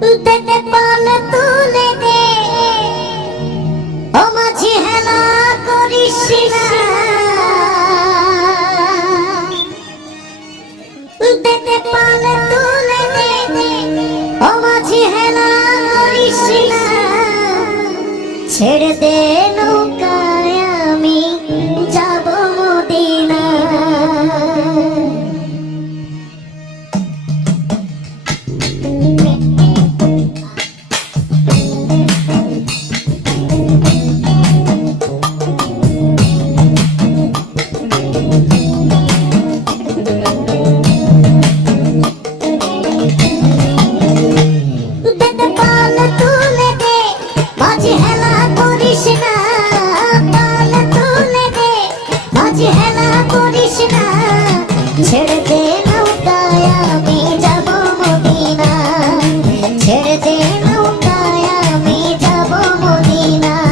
দেতে পাল তুলে দে ও মাঝি হেলা করিস না দেতে পাল তুলে দে ও মাঝি হেলা করিস না ছেড়ে দে নৌকায় আমি যাব মদিনা ছেড়ে দে নৌকায় আমি যাব মদিনা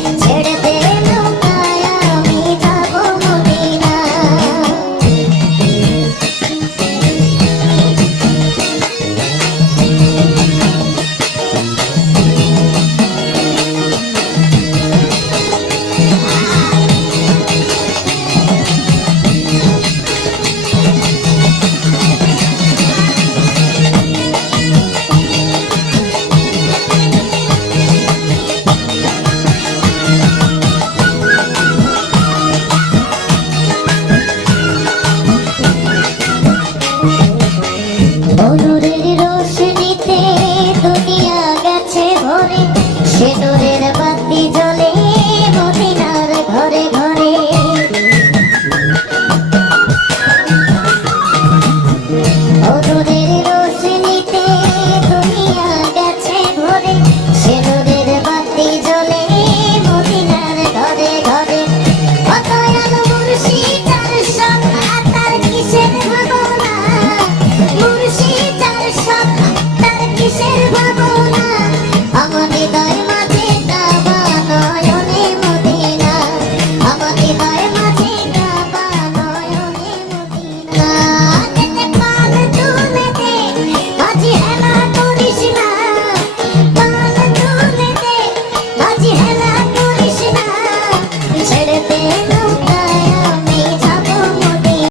ছেড়ে দে নৌকায় আমি যাব মদিনা অনুরের রোশনীতে দুনিয়া গেছে ভরে সে